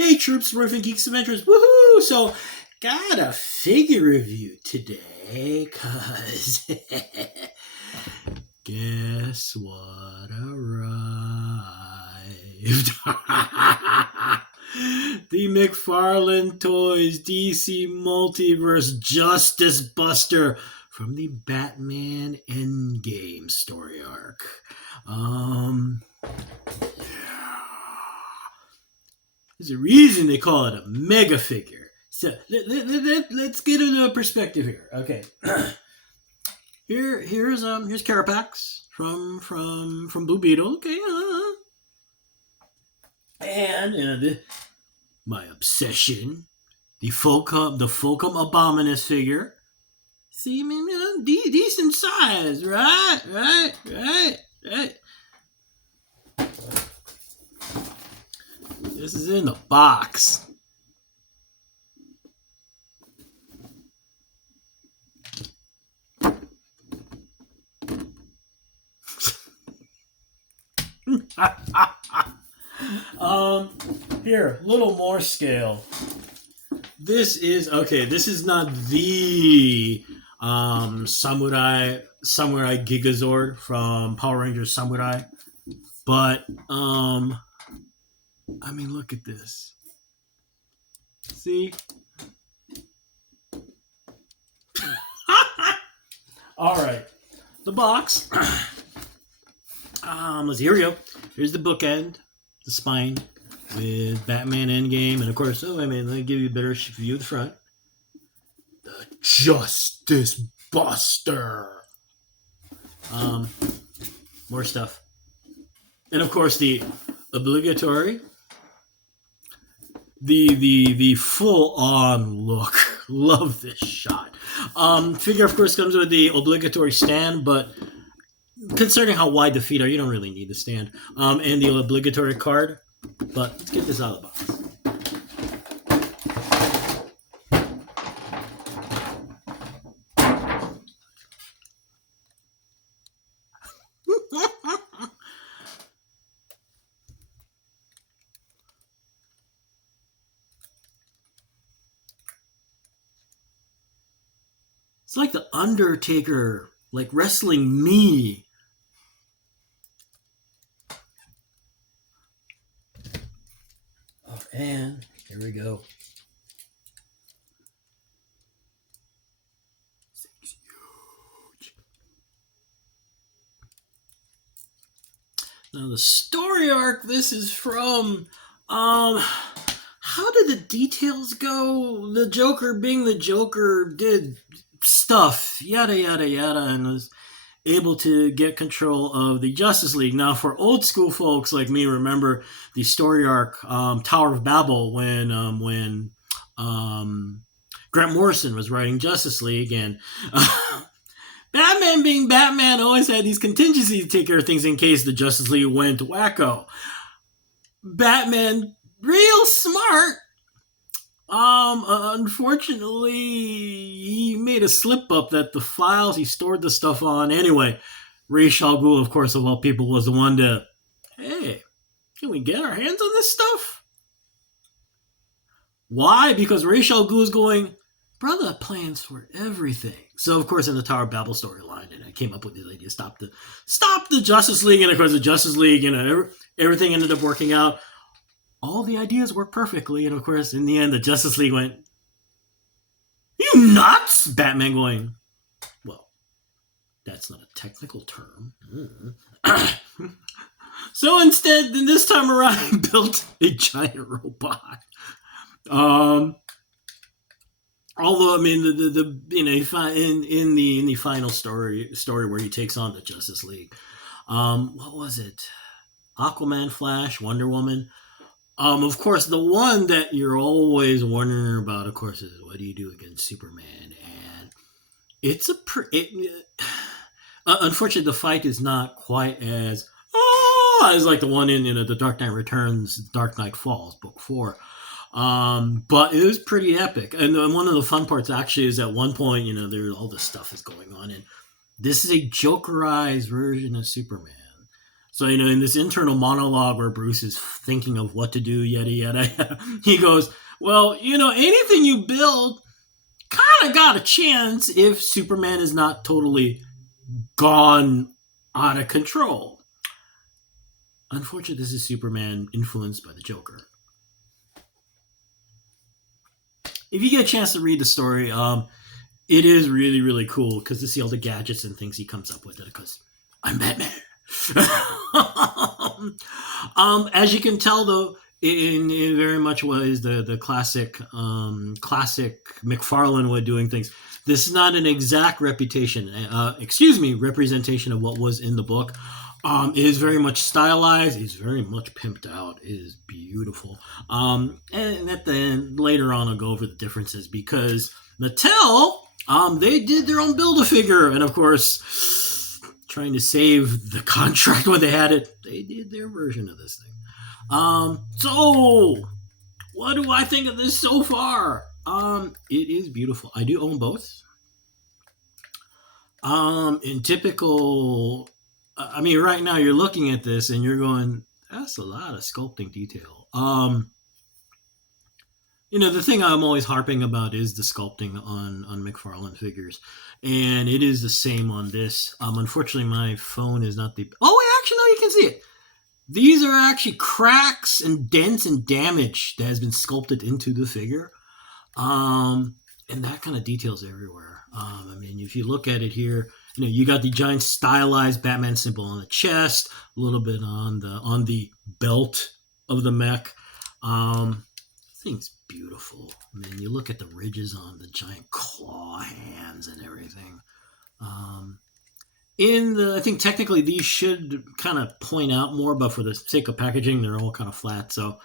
Hey troops, Roofing Geeks Adventures, woohoo! So, got a figure review today, cause guess what arrived? The McFarlane Toys DC Multiverse Justice Buster from the Batman Endgame story arc. There's a reason they call it a mega figure. So let's get into a perspective here. Okay, here's Carapax from Blue Beetle. Okay, and my obsession, the Fulcum Abominus figure. See, I mean, decent size, right. This is in the box. Here, little more scale. This is not the Samurai Gigazord from Power Rangers Samurai, but I mean, look at this. See? All right. The box. Let's see. Here we go. Here's the bookend, the spine with Batman Endgame, and of course, let me give you a better view of the front. The Justice Buster. More stuff, and of course the obligatory. The full on look. Love this shot. Figure of course comes with the obligatory stand, but considering how wide the feet are, you don't really need the stand. And the obligatory card. But let's get this out of the box. It's like the Undertaker, like wrestling me. Oh, and here we go. It's huge. Now the story arc this is from, how did the details go? The Joker being the Joker did stuff, yada yada yada, and was able to get control of the Justice League. Now, for old school folks like me, remember the story arc Tower of Babel when Grant Morrison was writing Justice League, and Batman being Batman always had these contingencies to take care of things in case the Justice League went wacko. Batman, real smart. Unfortunately, he made a slip up that the files he stored the stuff on. Anyway, Ra's al Ghul, of course, of all people, was the one to, hey, can we get our hands on this stuff? Why? Because Ra's al Ghul is going, brother, plans for everything. So, of course, in the Tower of Babel storyline, and I came up with this idea, stop the Justice League, and of course, the Justice League, everything ended up working out. All the ideas worked perfectly, and of course, in the end, the Justice League went, you nuts? Batman going, well, that's not a technical term. So instead, this time around, he built a giant robot. Although, I mean, in the final story where he takes on the Justice League, what was it? Aquaman, Flash, Wonder Woman. Of course, the one that you're always wondering about, of course, is what do you do against Superman? And it's unfortunately, the fight is not quite as like the one in the Dark Knight Returns, Dark Knight Falls, Book 4. But it was pretty epic. And one of the fun parts actually is at one point, there all this stuff is going on, and this is a Jokerized version of Superman. So, in this internal monologue where Bruce is thinking of what to do, yada, yada, yada, he goes, well, anything you build kind of got a chance if Superman is not totally gone out of control. Unfortunately, this is Superman influenced by the Joker. If you get a chance to read the story, it is really, really cool because to see all the gadgets and things he comes up with. Because I'm Batman. As you can tell, though, in very much was the classic McFarlane way of doing things. This is not an exact representation of what was in the book. It is very much stylized. It's very much pimped out. It is beautiful. And at the end, later on, I'll go over the differences because Mattel, they did their own Build-A-Figure, and of course, trying to save the contract when they had it, they did their version of this thing. So what do I think of this so far? It is beautiful. I do own both. In typical, right now you're looking at this and you're going, that's a lot of sculpting detail. The thing I'm always harping about is the sculpting on McFarlane figures. And it is the same on this. Unfortunately, my phone is not the... Oh, wait, actually, no, you can see it. These are actually cracks and dents and damage that has been sculpted into the figure. And that kind of details everywhere. If you look at it here, you got the giant stylized Batman symbol on the chest, a little bit on the belt of the mech. Thing's beautiful. You look at the ridges on the giant claw hands and everything. I think technically these should kind of point out more, but for the sake of packaging, they're all kind of flat. So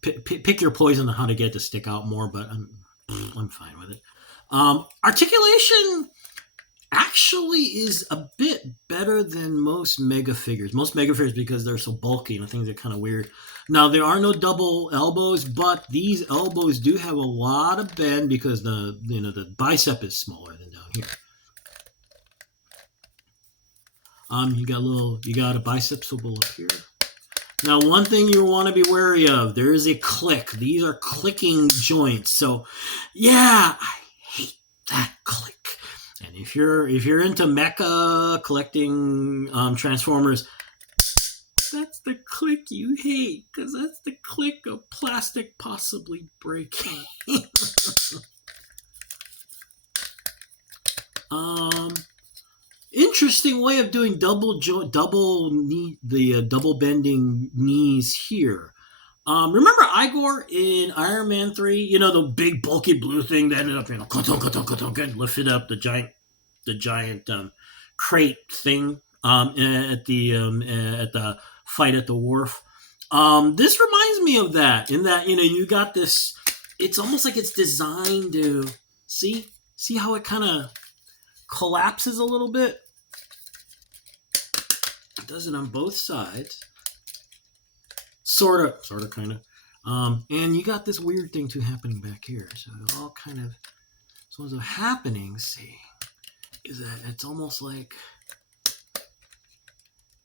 pick your poison on how to get to stick out more, but I'm fine with it. Articulation actually is a bit better than most mega figures. Most mega figures, because they're so bulky and things are kind of weird. Now, there are no double elbows, but these elbows do have a lot of bend because the bicep is smaller than down here. You got a bicep swivel up here. Now, one thing you want to be wary of, there is a click. These are clicking joints. So, yeah, I hate that click. And if you're into mecha collecting Transformers, that's the click you hate, because that's the click of plastic possibly breaking. Interesting way of doing double bending knees here. Remember Igor in Iron Man 3? The big bulky blue thing that ended up, lifted up the giant crate thing at the fight at the wharf. This reminds me of that, in that you got this. It's almost like it's designed to see how it kind of collapses a little bit. It does it on both sides. Sort of, kind of. And you got this weird thing too happening back here. So all kind of, so what's happening, see, is that it's almost like,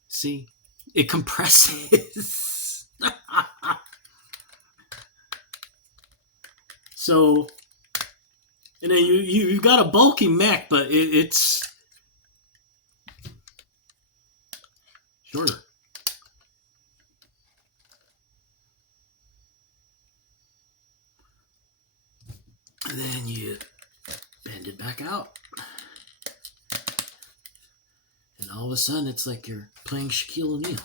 see, it compresses. So, you've got a bulky mech, but it's shorter. And then you bend it back out. And all of a sudden, it's like you're playing Shaquille O'Neal.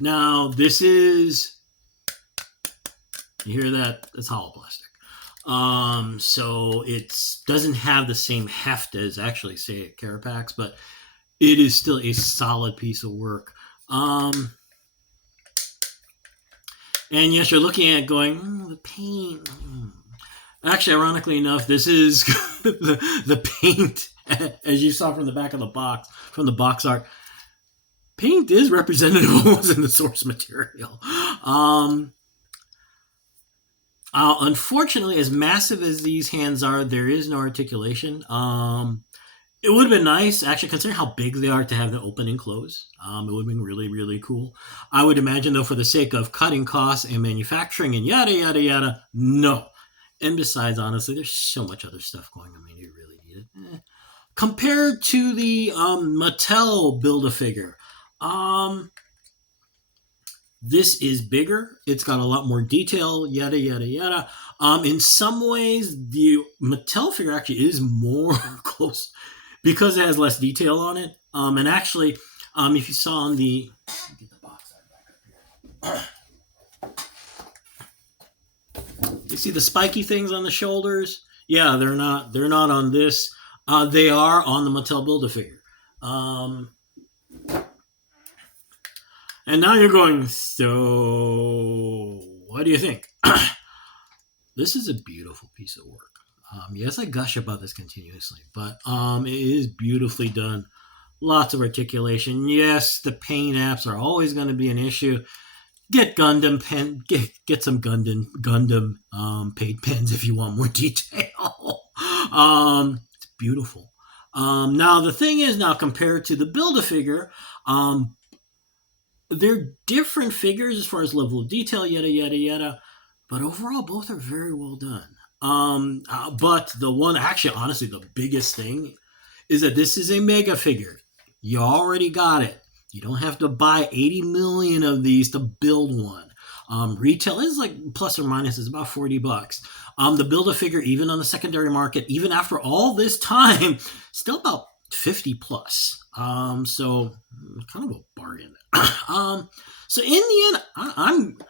Now, this is, you hear that? It's hollow plastic. So it doesn't have the same heft as actually, say, a Carapax, but it is still a solid piece of work. And yes, you're looking at it going, the paint. Actually, ironically enough, this is the paint, as you saw from the back of the box, from the box art. Paint is representative of what's in the source material. Unfortunately, as massive as these hands are, there is no articulation. It would have been nice, actually, considering how big they are, to have them open and close. It would have been really, really cool. I would imagine, though, for the sake of cutting costs and manufacturing and yada, yada, yada, no. And besides, honestly, there's so much other stuff going on. I mean, you really need it. Compared to the Mattel Build-A-Figure, this is bigger. It's got a lot more detail, yada, yada, yada. In some ways, the Mattel figure actually is more close because it has less detail on it. And actually, if you saw on the... Get the box back up here. You see the spiky things on the shoulders? Yeah, they're not on this. They are on the Mattel Build-A-Figure. And now you're going, so what do you think? This is a beautiful piece of work. Yes, I gush about this continuously, but it is beautifully done. Lots of articulation. Yes, the paint apps are always going to be an issue. Get Gundam pen. Get some Gundam paint pens if you want more detail. It's beautiful. Now the thing is, now compared to the Build-A-Figure, they're different figures as far as level of detail, yada yada yada. But overall, both are very well done. But the one, actually, honestly, the biggest thing is that this is a mega figure. You already got it. You don't have to buy 80 million of these to build one. Retail is like plus or minus is about $40. The Build-A-Figure, even on the secondary market, even after all this time, still about 50 plus. So kind of a bargain. So in the end,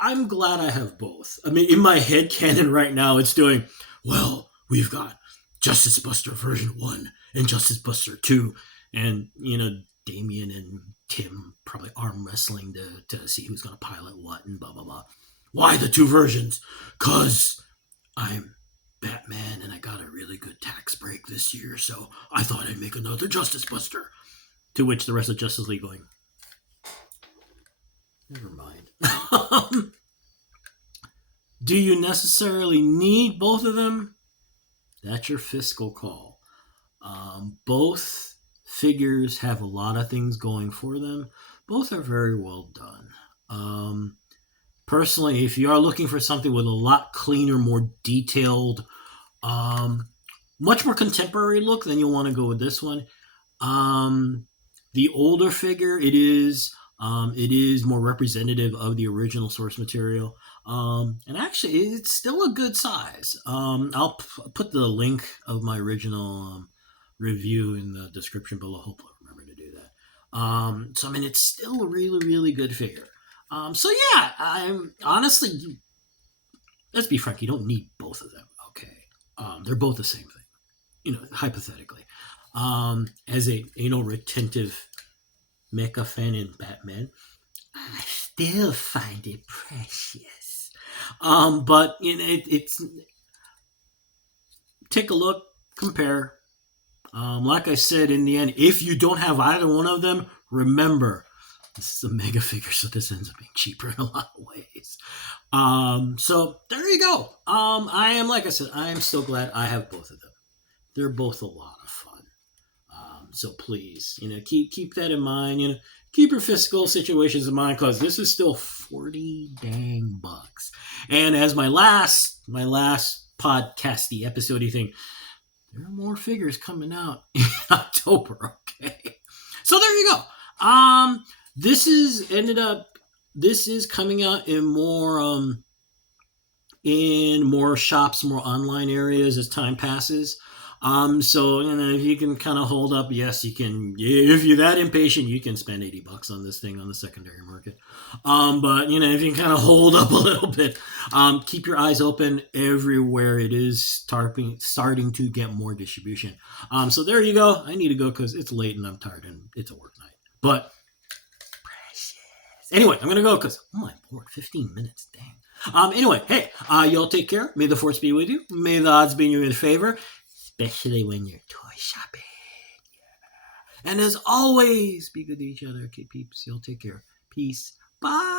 I'm glad I have both. I mean, in my head canon right now, it's doing, well, we've got Justice Buster version 1 and Justice Buster 2, and, Damien and Tim probably arm wrestling to see who's going to pilot what and blah, blah, blah. Why the two versions? Because I'm Batman and I got a really good tax break this year, so I thought I'd make another Justice Buster. To which the rest of Justice League going, never mind. Do you necessarily need both of them? That's your fiscal call. Both figures have a lot of things going for them. Both are very well done. Personally, if you are looking for something with a lot cleaner, more detailed, much more contemporary look, then you'll want to go with this one. The older figure, it is more representative of the original source material. And actually, it's still a good size. I'll put the link of my original review in the description below. Hopefully I'll remember to do that. So, I mean, it's still a really, really good figure. So, yeah, I'm honestly, let's be frank, you don't need both of them, okay? They're both the same thing, hypothetically. As a retentive mecha fan in Batman, I still find it precious. But it's take a look, compare. Like I said, in the end, if you don't have either one of them, remember this is a mega figure, so this ends up being cheaper in a lot of ways. So there you go. Like I said, I am so glad I have both of them. They're both a lot of fun. So please, keep that in mind. Keep your fiscal situations in mind, because this is still 40 dang bucks. And as my last podcasty episode thing, there are more figures coming out in October. Okay, so there you go. This is coming out in more shops, more online areas as time passes. So, if you can kind of hold up, yes, you can. If you're that impatient, you can spend $80 on this thing on the secondary market. But, if you can kind of hold up a little bit, keep your eyes open everywhere. It is starting to get more distribution. So there you go. I need to go because it's late and I'm tired and it's a work night. But, precious. Anyway, I'm going to go because, oh my Lord, 15 minutes, dang. Anyway, hey, y'all take care. May the force be with you. May the odds be in your favor. Especially when you're toy shopping. Yeah. And as always, be good to each other. Okay, peeps. Y'all take care. Peace. Bye.